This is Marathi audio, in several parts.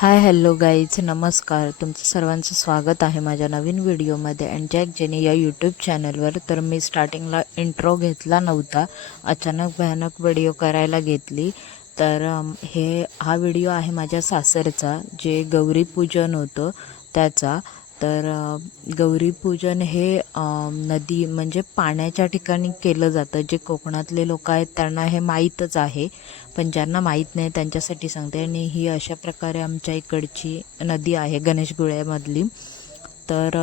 हाय हॅलो गाईज नमस्कार. तुमचं सर्वांचं स्वागत आहे माझ्या नवीन व्हिडिओमध्ये. अँड जॅक जेनी या यूट्यूब चॅनलवर तर मी स्टार्टिंगला इंट्रो घेतला नव्हता. अचानक भयानक व्हिडिओ करायला घेतली. तर हे हा व्हिडिओ आहे माझ्या सासरचा जे गौरी पूजन होतं त्याचा. तर गौरीपूजन गौरी पूजन हे नदी म्हणजे पाण्याच्या ठिकाणी केलं जातं. जे कोकणातले लोक आहेत त्यांना हे माहीतच आहे. पण ज्यांना माहीत नाही त्यांच्यासाठी सांगते. आणि ही अशा प्रकारे आमच्या इकडची नदी आहे गणेशगुळ्यामधली तर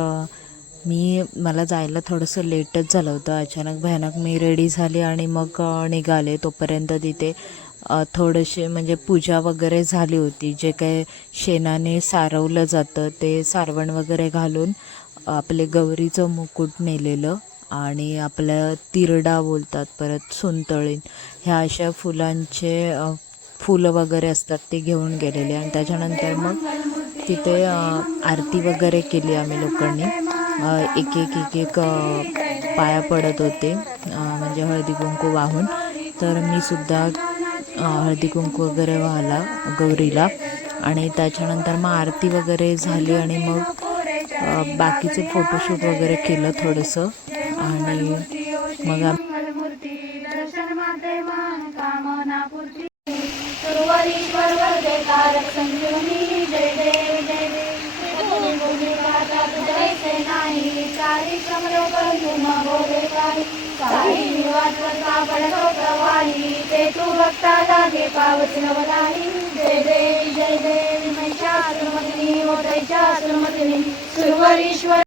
मी मला जायला थोडंसं लेटच झालं होतं. अचानक भयानक मी रेडी झाले आणि मग निघाले. तोपर्यंत तिथे थोडेसे म्हणजे पूजा वगैरे झाली होती. जे काय शेणाने सारवलं जातं ते सारवण वगैरे घालून आपले गौरीचं मुकुट नेलेलं आणि आपल्या तिरडा बोलतात परत सुंतळीन. ह्या अशा फुलांचे फुलं वगैरे असतात ते घेऊन गेलेले आणि त्याच्यानंतर मग तिथे आरती वगैरे केली आम्ही लोकांनी. एक एक एक एक पाया पडत होते म्हणजे हळदी कुंकू वाहून. तर मी सुद्धा हळदी कुंकू वगैरे व्हायला गौरीला. आणि त्याच्यानंतर मग आरती वगैरे झाली आणि मग बाकीचे फोटोशूट वगैरे केलं थोडंसं. आणि मग आम्ही मंगलमूर्ती दर्शन प्रवाही ते तू भक्ता वरदे पावस संजीवनी जय देव जय देव भूमी भूमी पाहतात जैसे नाही चारी श्रमलो बंधू न बोले काही काही निवासता पडतो प्रवाही ते तू भक्ताला घे पावच नवलाही जय देव जय देव महिषासुरमर्दिनी मोठ्याच्या सुरमर्दिनी सुरवरीश्वर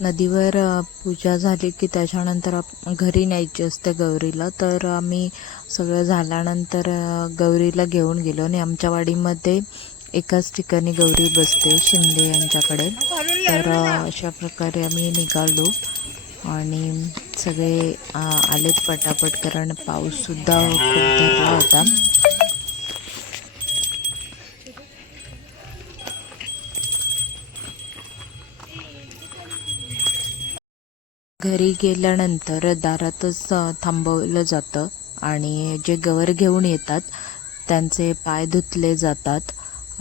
नदीवर पूजा झाली की त्याच्यानंतर आप घरी न्यायची असते गौरीला. तर आम्ही सगळं झाल्यानंतर गौरीला घेऊन गेलो आणि आमच्या वाडीमध्ये एकाच ठिकाणी गौरी बसते शिंदे यांच्याकडे. तर अशा प्रकारे आम्ही निघालो आणि सगळे आलेत पटापट कारण पाऊससुद्धा खूप धरला होता. घरी गेल्यानंतर दारातच थांबवलं जातं आणि जे गवर घेऊन येतात त्यांचे पाय धुतले जातात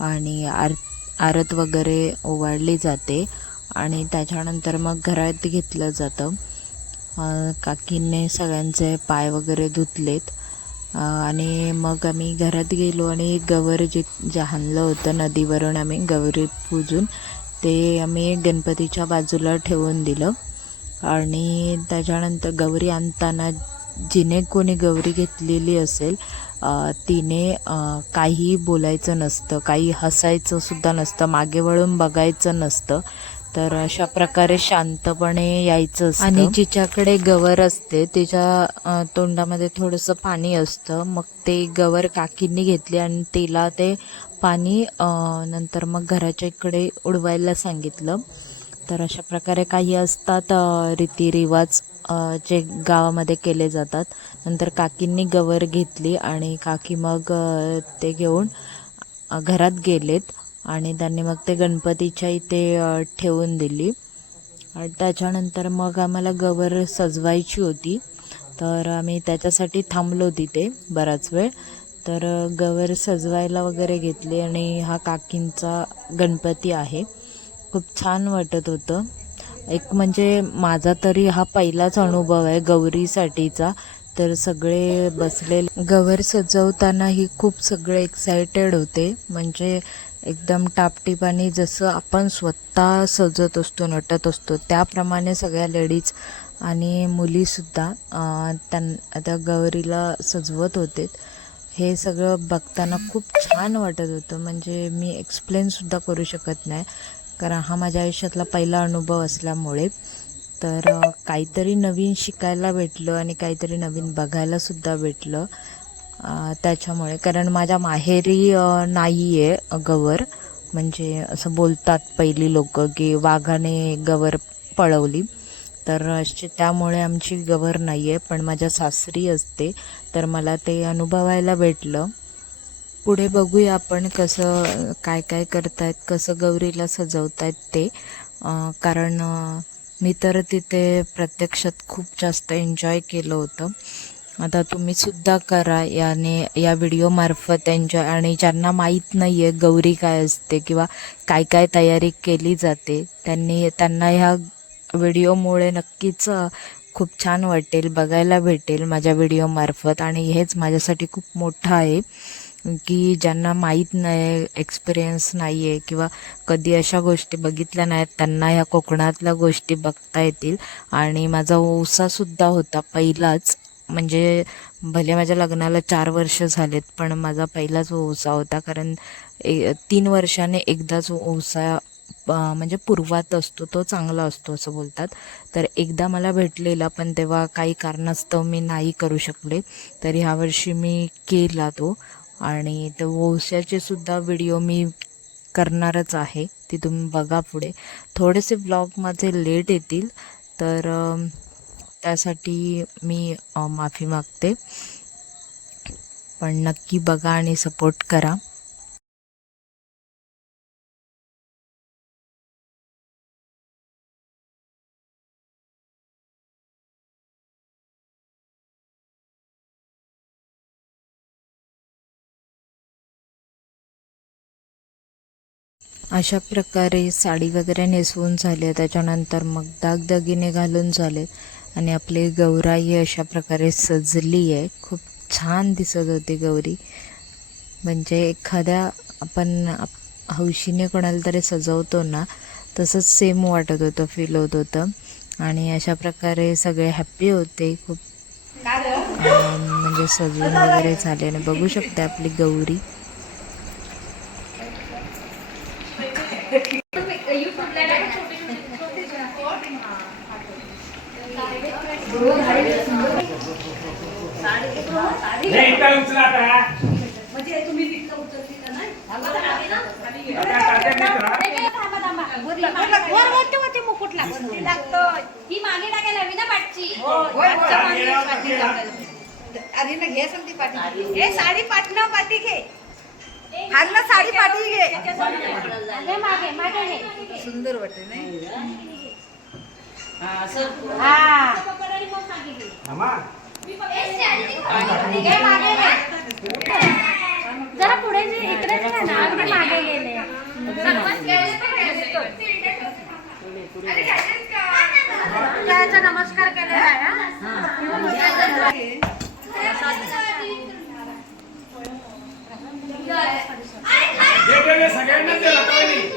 आणि आर आरत वगैरे ओवाळली जाते आणि त्याच्यानंतर मग घरात घेतलं जातं. काकींनी सगळ्यांचे पाय वगैरे धुतलेत. आणि मग आम्ही घरात गेलो आणि गवर जे जे हाणलं होतं नदीवरून आम्ही गवरीत पूजून ते आम्ही गणपतीच्या बाजूला ठेवून दिलं. आणि त्याच्यानंतर गौरी आणताना जिने कोणी गौरी घेतलेली असेल तिने काही बोलायचं नसतं काही हसायचं सुद्धा नसतं मागे वळून बघायचं नसतं. तर अशा प्रकारे शांतपणे यायचं असतं. आणि जिच्याकडे गवर असते तिच्या तोंडामध्ये थोडंसं पाणी असतं. मग ते गवर काकींनी घेतली आणि तिला ते पाणी नंतर मग घराच्या इकडे उडवायला सांगितलं. तर अशा प्रकारे काही असतात रीतिरिवाज जे गावामध्ये केले जातात. नंतर काकींनी गवर घेतली आणि काकी मग ते घेऊन घरात गेलेत आणि त्यांनी मग ते गणपतीच्या इथे ठेवून दिली. आणि त्याच्यानंतर मग आम्हाला गवर सजवायची होती. तर आम्ही त्याच्यासाठी थांबलो तिथे बराच वेळ. तर गवर सजवायला वगैरे घेतली आणि हा काकींचा गणपती आहे. खूप छान वाटत होतं. एक म्हणजे माझा तरी हा पहिलाच अनुभव आहे गौरीसाठीचा. तर सगळे बसलेले गवर सजवतानाही खूप सगळे एक्सायटेड होते. म्हणजे एकदम टापटीपाने जसं आपण स्वतः सजत असतो नटत असतो त्याप्रमाणे सगळ्या लेडीज आणि मुलीसुद्धा त्यां त्या गौरीला सजवत होते. हे सगळं बघताना खूप छान वाटत होतं. म्हणजे मी एक्सप्लेनसुद्धा करू शकत नाही. कारण हा माझ्या आयुष्यातला पहिला अनुभव असल्यामुळे. तर काहीतरी नवीन शिकायला भेटलं आणि काहीतरी नवीन बघायलासुद्धा भेटलं. त्याच्यामुळे. कारण माझ्या माहेरी नाही आहे गवर. म्हणजे असं बोलतात पहिली लोक की वाघाने गवर पळवली. तर असे त्यामुळे आमची गवर नाही आहे पण माझ्या सासरी असते. तर मला ते अनुभवायला भेटलं. पुढे बघूया आपण कसं काय काय करतायत कसं गौरीला सजवतायत ते. कारण मी तर तिथे प्रत्यक्षात खूप जास्त एन्जॉय केलं होतं. आता तुम्ही सुद्धा करा याने या व्हिडिओमार्फत एन्जॉय आणि ज्यांना माहीत नाही आहे गौरी काय असते किंवा काय काय तयारी केली जाते त्यांनी त्यांना ह्या व्हिडिओमुळे नक्कीच खूप छान वाटेल बघायला भेटेल माझ्या व्हिडिओमार्फत आणि हेच माझ्यासाठी खूप मोठं आहे. की ज्यांना माहीत नाही एक्सपिरियन्स नाही आहे किंवा कधी अशा गोष्टी बघितल्या नाहीत त्यांना ह्या कोकणातल्या गोष्टी बघता येतील. आणि माझा ओसासुद्धा होता पहिलाच. म्हणजे भले माझ्या लग्नाला चार वर्ष झालेत पण माझा पहिलाच ओसा होता. कारण ए तीन वर्षाने एकदाच ओसा म्हणजे पूर्वात असतो तो चांगला असतो असं बोलतात. तर एकदा मला भेटलेला पण तेव्हा काही कारणास्तव मी नाही करू शकले. तर ह्यावर्षी मी केला तो. आणि ते वोशाचे सुद्धा व्हिडिओ मी करणारच आहे. ती तुम्ही बघा पुढे. थोडेसे ब्लॉग माझे लेट येतील तर त्यासाठी मी माफी मागते. पण नक्की बघा आणि सपोर्ट करा. अशा प्रकारे साडी वगैरे नेसवून झाले. त्याच्यानंतर मग दागदागिने घालून झाले. आणि आपली गौराई अशा प्रकारे सजली आहे. खूप छान दिसत होती गौरी. म्हणजे एखाद्या आपण हौशीने कोणाला तरी सजवतो ना तसंच सेम वाटत होतं फील होत होतं. आणि अशा प्रकारे सगळे हॅप्पी होते. खूप म्हणजे सजवून वगैरे झाले. आणि बघू शकते आपली गौरी. हे उचला आता. आता तात्या मित्रा. ही मागे टाकायला हवी ना पाठची. आधी ना घे सांगते पाठी हे साडी पाटणं पाठी घे. हात ना साडी पाठी घे. सुंदर वाटते नाही? हा. जरा पुढे इकडे ना अगदी मागे गेले. नमस्कार. केलेला आहे हा. हे दे, दे, सगळ्यांनाच दे,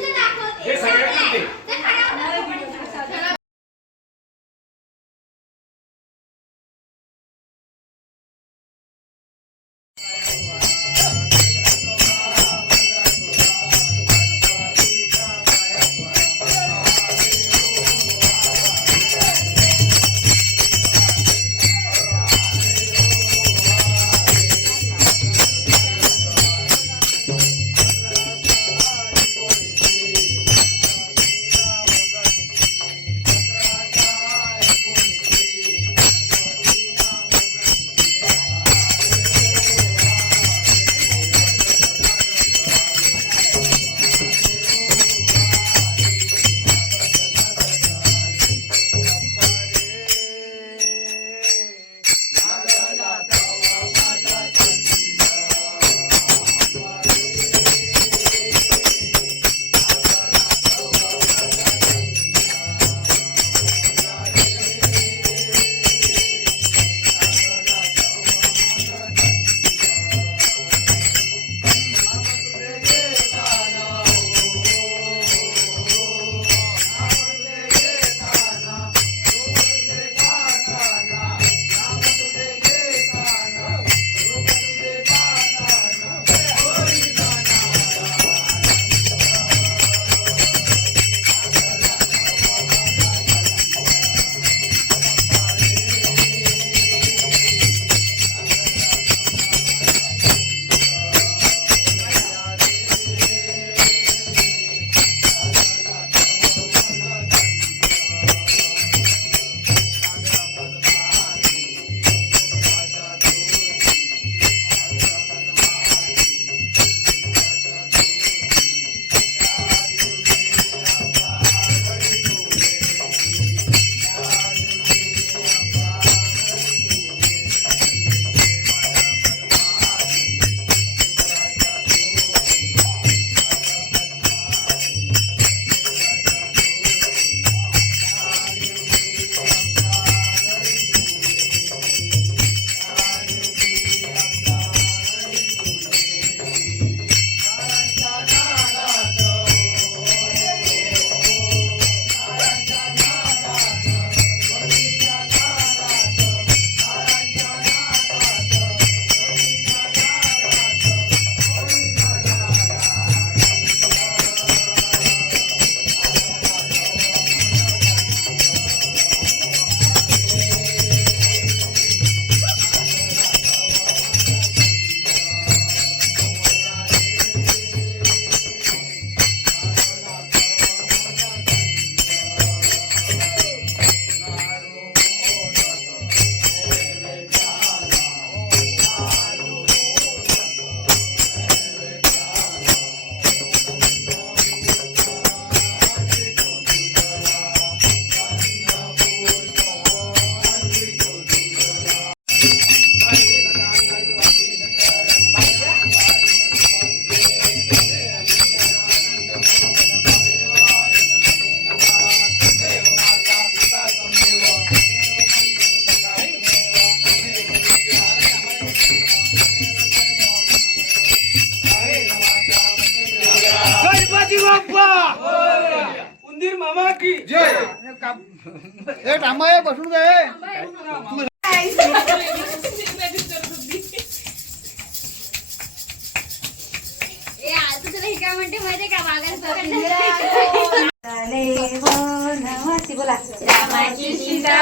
बोला रामाची सीता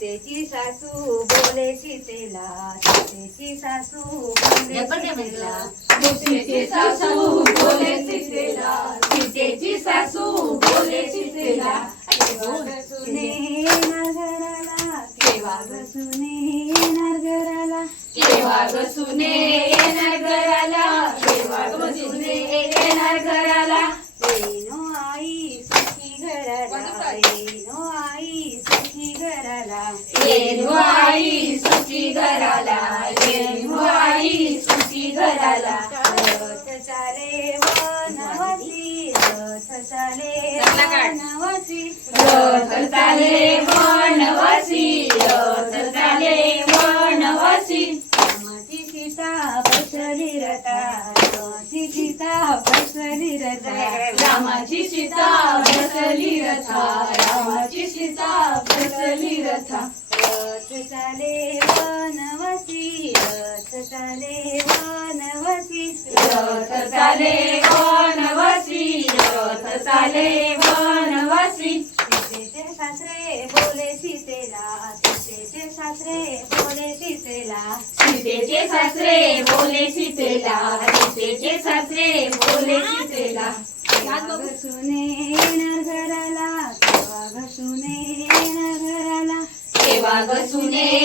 सीतेची सासू बोले सीतेला सीतेची सासू बोले सासू बोले सीतेला सीतेची सासू बोले सीतेला केव्हा सुने येणार घराला. देवा ग सुने येणार घराला. सीता बसली रथा रामाची सीता बसली रथा. रथ चाले वनवासी रथ चाले वनवासी. रथ चाले वनवासी रथ चाले वनवासी. सीतेचे सासरे बोले सीतेला सीतेचे सासरे बोले सीतेला. सीतेचे सासरे बोले सीतेला सीतेचे सासरे बोले सीतेला. सुने घराला केव्हा ग सुने घराला सुने